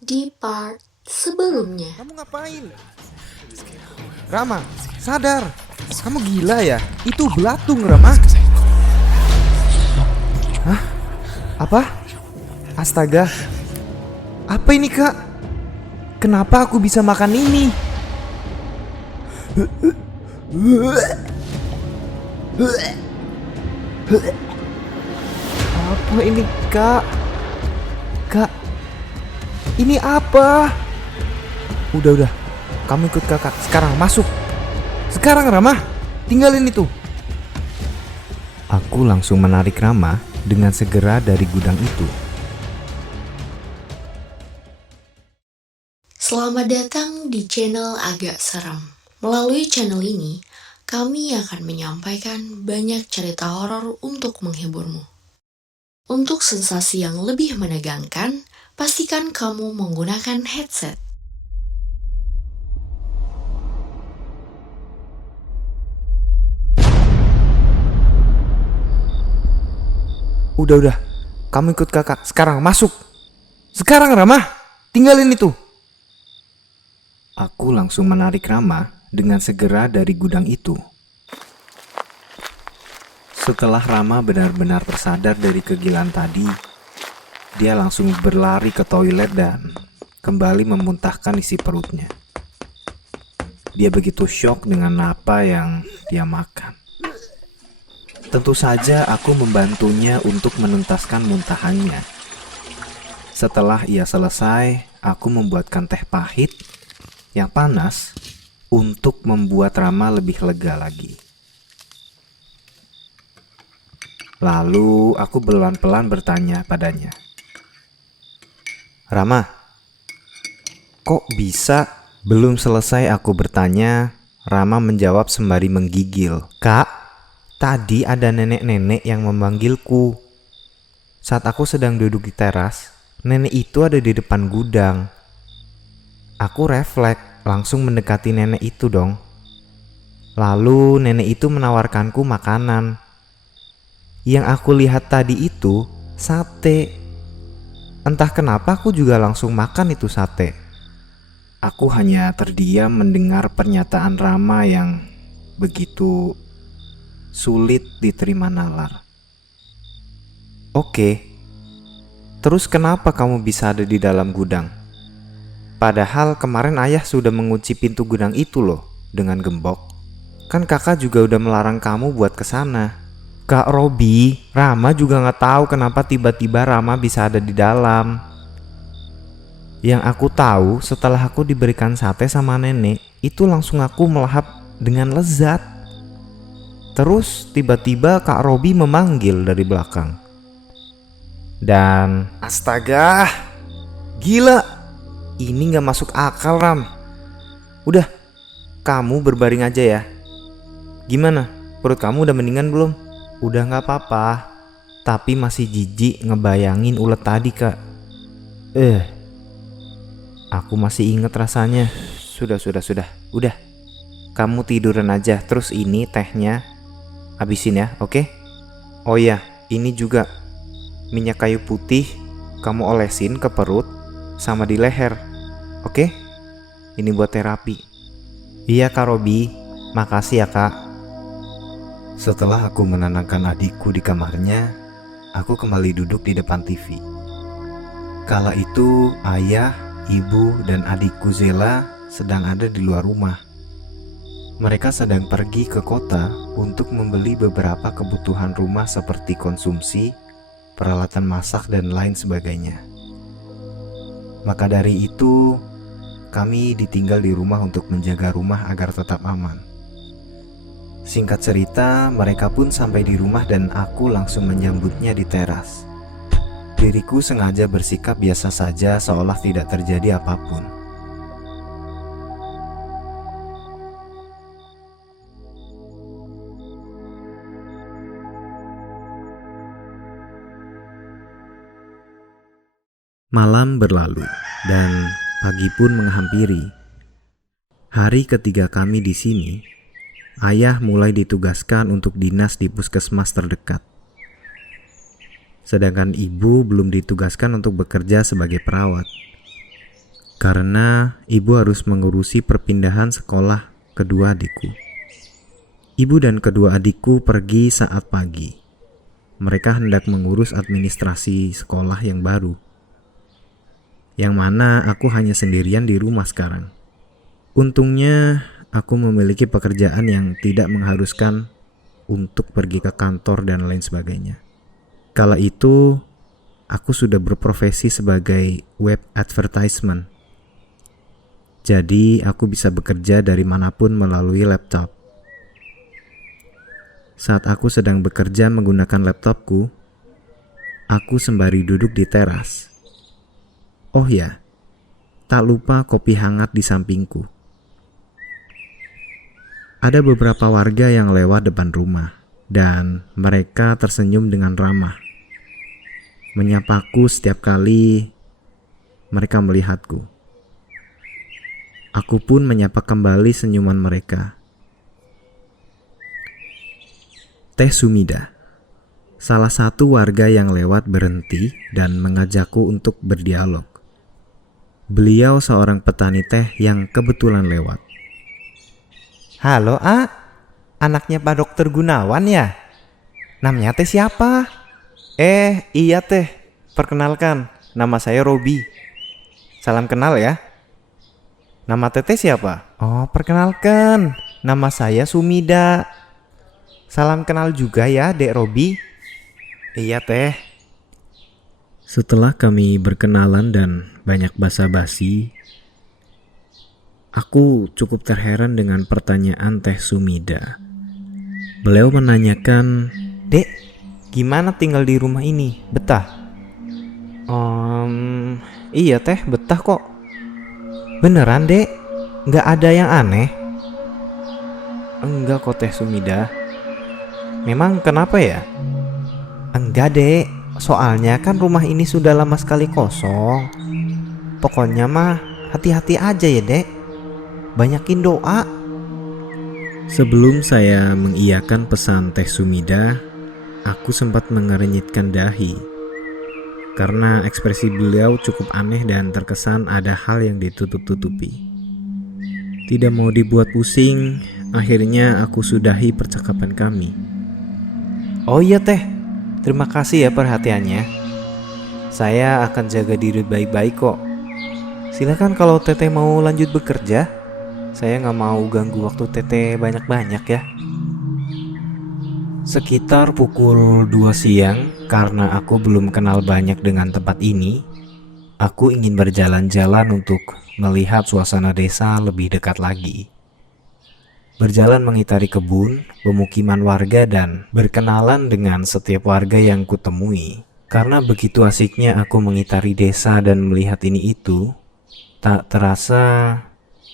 Di part sebelumnya. Kamu ngapain? Rama, sadar. Kamu gila ya? Itu belatung, Rama. Hah? Apa? Astaga. Apa ini, Kak? Kenapa aku bisa makan ini? Apa ini, Kak? Kak, ini apa? Udah. Kamu ikut kakak. Sekarang masuk. Sekarang, Rama. Tinggalin itu. Aku langsung menarik Rama dengan segera dari gudang itu. Selamat datang di channel Agak Seram. Melalui channel ini, kami akan menyampaikan banyak cerita horor untuk menghiburmu. Untuk sensasi yang lebih menegangkan, pastikan kamu menggunakan headset. Udah. Kamu ikut kakak. Sekarang masuk. Sekarang, Rama. Tinggalin itu. Aku langsung menarik Rama dengan segera dari gudang itu. Setelah Rama benar-benar tersadar dari kegilaan tadi, dia langsung berlari ke toilet dan kembali memuntahkan isi perutnya. Dia begitu syok dengan apa yang dia makan. Tentu saja aku membantunya untuk menuntaskan muntahannya. Setelah ia selesai, aku membuatkan teh pahit yang panas untuk membuat Rama lebih lega lagi. Lalu aku pelan-pelan bertanya padanya. Rama, kok bisa? Belum selesai aku bertanya, Rama menjawab sembari menggigil. Kak, tadi ada nenek-nenek yang memanggilku. Saat aku sedang duduk di teras, nenek itu ada di depan gudang. Aku refleks, langsung mendekati nenek itu dong. Lalu nenek itu menawarkanku makanan. Yang aku lihat tadi itu sate. Entah kenapa aku juga langsung makan itu sate. Aku hanya terdiam mendengar pernyataan Rama yang begitu sulit diterima nalar. Oke, terus kenapa kamu bisa ada di dalam gudang? Padahal kemarin ayah sudah mengunci pintu gudang itu loh dengan gembok. Kan kakak juga udah melarang kamu buat kesana. Kak Robi, Rama juga gak tahu kenapa tiba-tiba Rama bisa ada di dalam. Yang aku tahu setelah aku diberikan sate sama nenek, itu langsung aku melahap dengan lezat. Terus tiba-tiba Kak Robi memanggil dari belakang. Dan astaga, gila, ini gak masuk akal, Ram. Udah, kamu berbaring aja ya. Gimana, perut kamu udah mendingan belum? Udah gak apa-apa, tapi masih jijik ngebayangin ulet tadi, Kak. Aku masih inget rasanya. Sudah. Udah, kamu tiduran aja. Terus ini tehnya habisin ya, oke? Oh iya, ini juga minyak kayu putih kamu olesin ke perut sama di leher, oke? Ini buat terapi. Iya Kak Robi, makasih ya Kak. Setelah aku menenangkan adikku di kamarnya, aku kembali duduk di depan TV. Kala itu ayah, ibu, dan adikku Zela sedang ada di luar rumah. Mereka sedang pergi ke kota untuk membeli beberapa kebutuhan rumah seperti konsumsi, peralatan masak, dan lain sebagainya. Maka dari itu, kami ditinggal di rumah untuk menjaga rumah agar tetap aman. Singkat cerita, mereka pun sampai di rumah dan aku langsung menyambutnya di teras. Diriku sengaja bersikap biasa saja seolah tidak terjadi apapun. Malam berlalu dan pagi pun menghampiri. Hari ketiga kami di sini, ayah mulai ditugaskan untuk dinas di puskesmas terdekat. Sedangkan ibu belum ditugaskan untuk bekerja sebagai perawat. karena ibu harus mengurusi perpindahan sekolah kedua adikku. Ibu dan kedua adikku pergi saat pagi. Mereka hendak mengurus administrasi sekolah yang baru, yang mana aku hanya sendirian di rumah sekarang. Untungnya aku memiliki pekerjaan yang tidak mengharuskan untuk pergi ke kantor dan lain sebagainya. Kala itu aku sudah berprofesi sebagai web advertisement. Jadi aku bisa bekerja dari manapun melalui laptop. Saat aku sedang bekerja menggunakan laptopku, aku sembari duduk di teras. Oh ya, tak lupa kopi hangat di sampingku. Ada beberapa warga yang lewat depan rumah, dan mereka tersenyum dengan ramah. Menyapaku setiap kali mereka melihatku. Aku pun menyapa kembali senyuman mereka. Teh Sumida, salah satu warga yang lewat berhenti dan mengajakku untuk berdialog. Beliau seorang petani teh yang kebetulan lewat. Halo, anaknya Pak Dokter Gunawan ya? Namanya teh siapa? Iya teh, perkenalkan, nama saya Robi. Salam kenal ya. Nama teteh siapa? Oh, perkenalkan, nama saya Sumida. Salam kenal juga ya, Dek Robi. Iya teh. Setelah kami berkenalan dan banyak basa-basi, aku cukup terheran dengan pertanyaan Teh Sumida. Beliau menanyakan, Dek, gimana tinggal di rumah ini? Betah? Iya teh, betah kok. Beneran Dek? Nggak ada yang aneh? Enggak kok Teh Sumida. Memang kenapa ya? Enggak Dek, soalnya kan rumah ini sudah lama sekali kosong. Pokoknya mah hati-hati aja ya Dek. Banyakin doa. Sebelum saya mengiyakan pesan Teh Sumida, aku sempat mengernyitkan dahi karena ekspresi beliau cukup aneh dan terkesan ada hal yang ditutup-tutupi. Tidak mau dibuat pusing, akhirnya aku sudahi percakapan kami. Oh iya Teh, terima kasih ya perhatiannya. Saya akan jaga diri baik-baik kok. Silakan kalau Teteh mau lanjut bekerja. Saya nggak mau ganggu waktu Teteh banyak-banyak ya. Sekitar pukul 2 siang, karena aku belum kenal banyak dengan tempat ini, aku ingin berjalan-jalan untuk melihat suasana desa lebih dekat lagi. Berjalan mengitari kebun, pemukiman warga dan berkenalan dengan setiap warga yang kutemui. Karena begitu asiknya aku mengitari desa dan melihat ini itu, tak terasa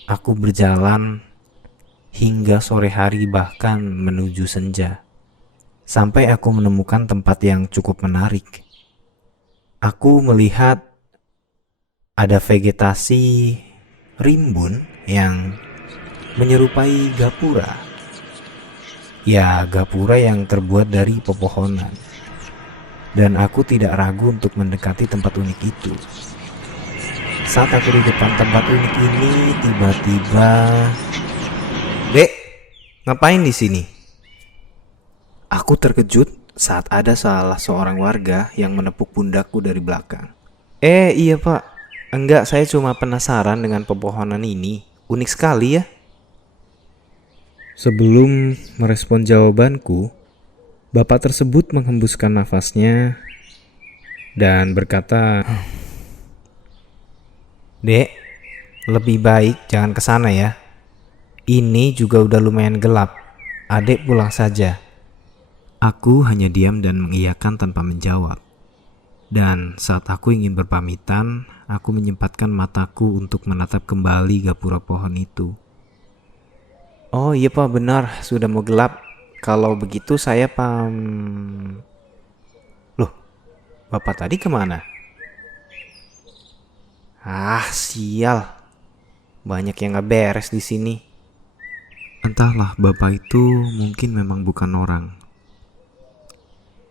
aku berjalan hingga sore hari bahkan menuju senja. Sampai aku menemukan tempat yang cukup menarik. Aku melihat ada vegetasi rimbun yang menyerupai gapura. Ya, gapura yang terbuat dari pepohonan. Dan aku tidak ragu untuk mendekati tempat unik itu. Saat aku di depan tempat unik ini, tiba-tiba, Dek, ngapain di sini? Aku terkejut saat ada salah seorang warga yang menepuk pundakku dari belakang. Iya Pak, enggak, saya cuma penasaran dengan pepohonan ini. Unik sekali ya. Sebelum merespon jawabanku, bapak tersebut menghembuskan nafasnya dan berkata, Dek, lebih baik jangan kesana ya. Ini juga udah lumayan gelap. Adek pulang saja. Aku hanya diam dan mengiyakan tanpa menjawab. Dan saat aku ingin berpamitan, aku menyempatkan mataku untuk menatap kembali gapura pohon itu. Oh iya Pak, benar, sudah mau gelap. Kalau begitu saya Loh, Bapak tadi kemana? Sial. Banyak yang gak beres di sini. Entahlah, bapak itu mungkin memang bukan orang.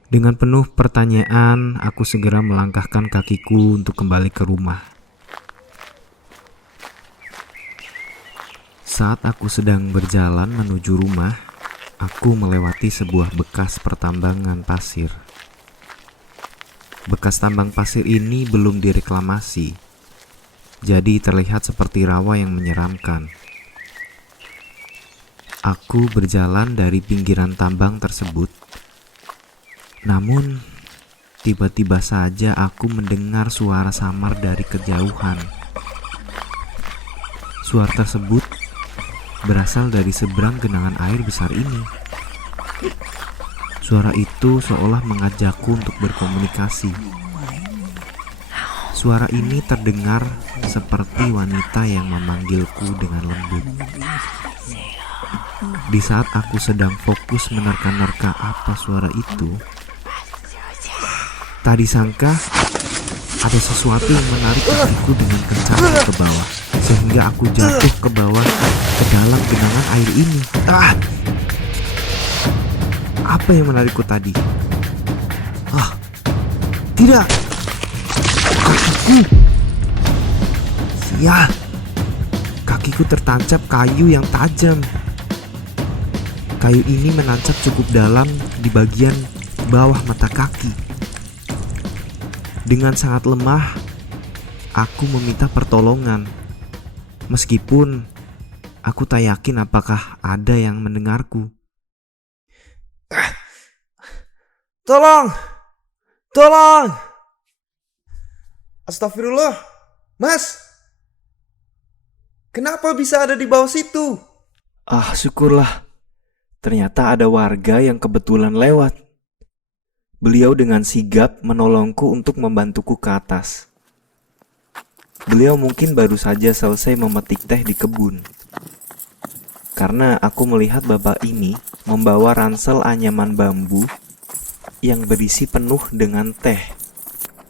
Dengan penuh pertanyaan, aku segera melangkahkan kakiku untuk kembali ke rumah. Saat aku sedang berjalan menuju rumah, aku melewati sebuah bekas pertambangan pasir. Bekas tambang pasir ini belum direklamasi, jadi terlihat seperti rawa yang menyeramkan. Aku berjalan dari pinggiran tambang tersebut, namun tiba-tiba saja aku mendengar suara samar dari kejauhan. Suara tersebut berasal dari seberang genangan air besar ini. Suara itu seolah mengajakku untuk berkomunikasi. Suara ini terdengar seperti wanita yang memanggilku dengan lembut. Di saat aku sedang fokus menerka-nerka apa suara itu, tak disangka ada sesuatu yang menarik kakiku dengan kencang ke bawah, sehingga aku jatuh ke bawah ke dalam genangan air ini. Apa yang menarikku tadi? Tidak! Kakiku! Sial! Kakiku tertancap kayu yang tajam. Kayu ini menancap cukup dalam di bagian bawah mata kaki. Dengan sangat lemah, aku meminta pertolongan. Meskipun aku tak yakin apakah ada yang mendengarku. Tolong! Tolong! Astagfirullah, Mas! Kenapa bisa ada di bawah situ? Syukurlah. Ternyata ada warga yang kebetulan lewat. Beliau dengan sigap menolongku untuk membantuku ke atas. Beliau mungkin baru saja selesai memetik teh di kebun. Karena aku melihat bapak ini membawa ransel anyaman bambu yang berisi penuh dengan teh.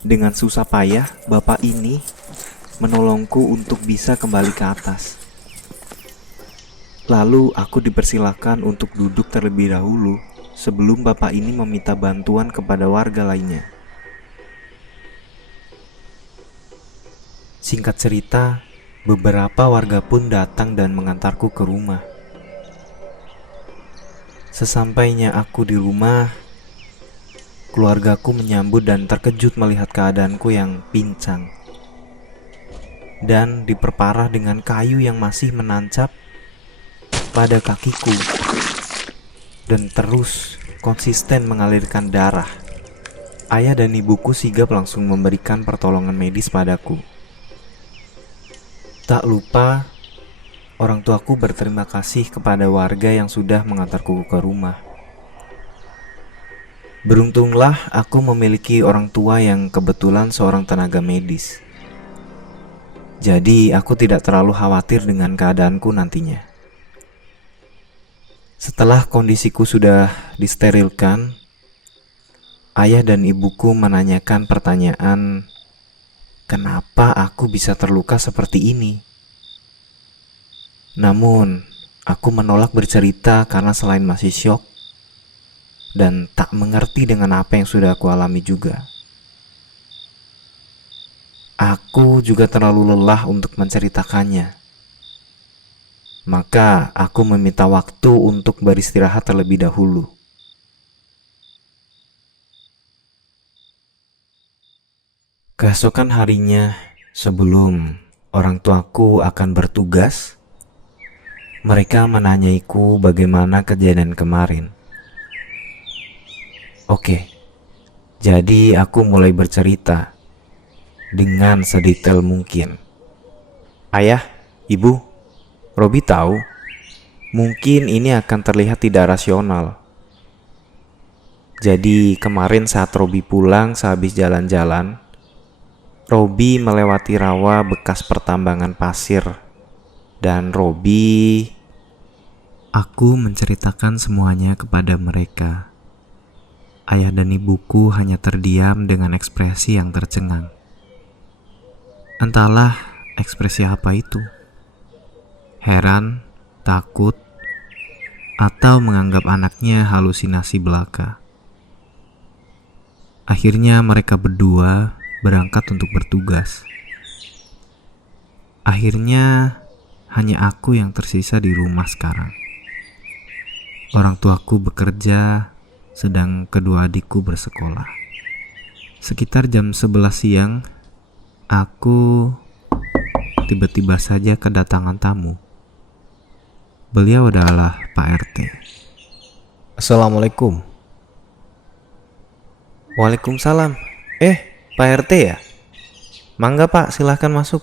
Dengan susah payah, bapak ini menolongku untuk bisa kembali ke atas. Lalu aku dipersilakan untuk duduk terlebih dahulu sebelum bapak ini meminta bantuan kepada warga lainnya. Singkat cerita, beberapa warga pun datang dan mengantarku ke rumah. Sesampainya aku di rumah, keluargaku menyambut dan terkejut melihat keadaanku yang pincang dan diperparah dengan kayu yang masih menancap pada kakiku dan terus konsisten mengalirkan darah. Ayah dan ibuku sigap langsung memberikan pertolongan medis padaku. Tak lupa, orang tuaku berterima kasih kepada warga yang sudah mengantarku ke rumah. Beruntunglah aku memiliki orang tua yang kebetulan seorang tenaga medis. Jadi aku tidak terlalu khawatir dengan keadaanku nantinya. Setelah kondisiku sudah disterilkan, ayah dan ibuku menanyakan pertanyaan, kenapa aku bisa terluka seperti ini? Namun, aku menolak bercerita karena selain masih syok dan tak mengerti dengan apa yang sudah aku alami juga. Aku juga terlalu lelah untuk menceritakannya. Maka aku meminta waktu untuk beristirahat terlebih dahulu. Keesokan harinya, sebelum orang tuaku akan bertugas, mereka menanyaiku bagaimana kejadian kemarin. Oke, jadi aku mulai bercerita dengan sedetail mungkin. Ayah, ibu, Robi tahu, mungkin ini akan terlihat tidak rasional. Jadi kemarin saat Robi pulang sehabis jalan-jalan, Robi melewati rawa bekas pertambangan pasir. Dan Robi... Aku menceritakan semuanya kepada mereka. Ayah dan ibuku hanya terdiam dengan ekspresi yang tercengang. Entahlah ekspresi apa itu. Heran, takut, atau menganggap anaknya halusinasi belaka. Akhirnya mereka berdua berangkat untuk bertugas. Akhirnya hanya aku yang tersisa di rumah sekarang. Orang tuaku bekerja, sedang kedua adikku bersekolah. Sekitar jam 11 siang, aku tiba-tiba saja kedatangan tamu. Beliau adalah Pak RT. Assalamualaikum. Waalaikumsalam. Pak RT ya? Mangga Pak, silahkan masuk.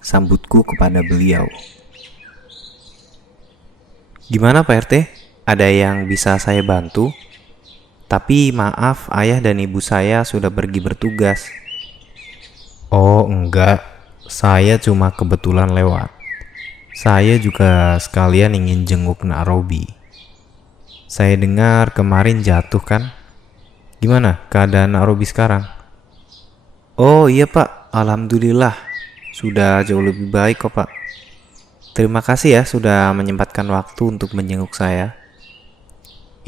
Sambutku kepada beliau. Gimana Pak RT? Ada yang bisa saya bantu? Tapi maaf, ayah dan ibu saya sudah pergi bertugas. Oh enggak, saya cuma kebetulan lewat. Saya juga sekalian ingin jenguk Nak Robi. Saya dengar kemarin jatuh kan? Gimana keadaan Nak Robi sekarang? Oh iya Pak, alhamdulillah sudah jauh lebih baik kok Pak. Terima kasih ya sudah menyempatkan waktu untuk menjenguk saya.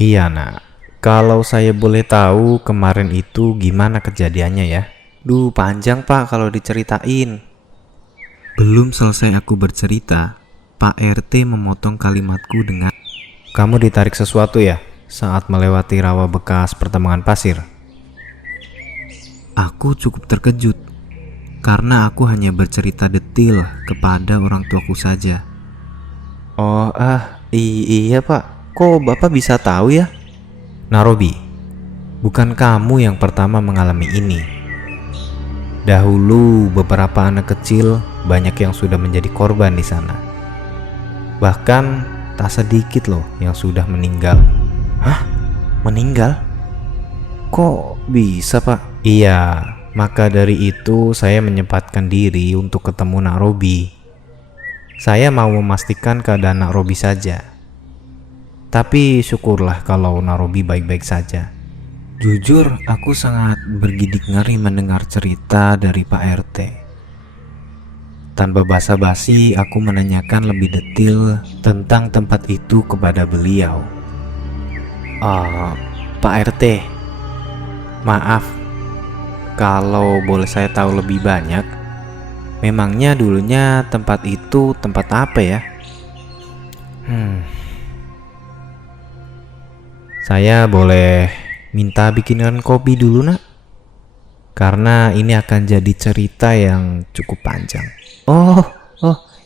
Iya Nak. Kalau saya boleh tahu kemarin itu gimana kejadiannya ya? Duh panjang Pak kalau diceritain. Belum selesai aku bercerita, Pak RT memotong kalimatku dengan, kamu ditarik sesuatu ya saat melewati rawa bekas pertambangan pasir? Aku cukup terkejut karena aku hanya bercerita detil kepada orang tuaku saja. Oh iya Pak, kok Bapak bisa tahu ya? Nak Robi, bukan kamu yang pertama mengalami ini. Dahulu beberapa anak kecil banyak yang sudah menjadi korban di sana. Bahkan tak sedikit loh yang sudah meninggal. Hah? Meninggal? Kok bisa Pak? Iya, maka dari itu saya menyempatkan diri untuk ketemu Nak Robi. Saya mau memastikan keadaan Nak Robi saja. Tapi syukurlah kalau Nak Robi baik-baik saja. Jujur, aku sangat bergidik ngeri mendengar cerita dari Pak RT. Tanpa basa-basi, aku menanyakan lebih detail tentang tempat itu kepada beliau. Pak RT, maaf, kalau boleh saya tahu lebih banyak, memangnya dulunya tempat itu tempat apa ya? Saya boleh minta bikinan kopi dulu Nak? Karena ini akan jadi cerita yang cukup panjang. Oh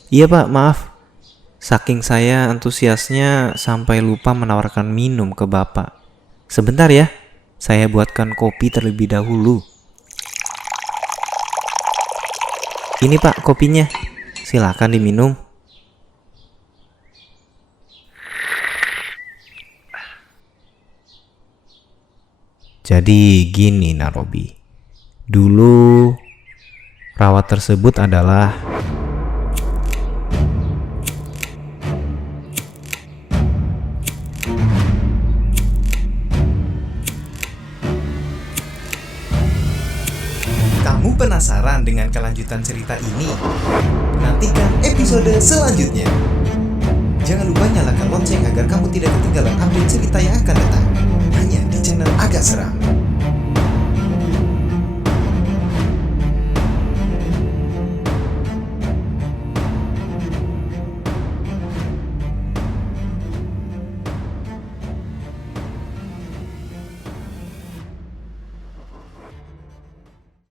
iya Pak, maaf. Saking saya antusiasnya sampai lupa menawarkan minum ke Bapak. Sebentar ya, saya buatkan kopi terlebih dahulu. Ini Pak kopinya, silakan diminum. Jadi gini Nak Robi, dulu rawa tersebut adalah Kamu penasaran dengan kelanjutan cerita ini? Nantikan episode selanjutnya. Jangan lupa nyalakan lonceng agar kamu tidak ketinggalan update cerita yang akan datang. Hanya di channel Agak Seram.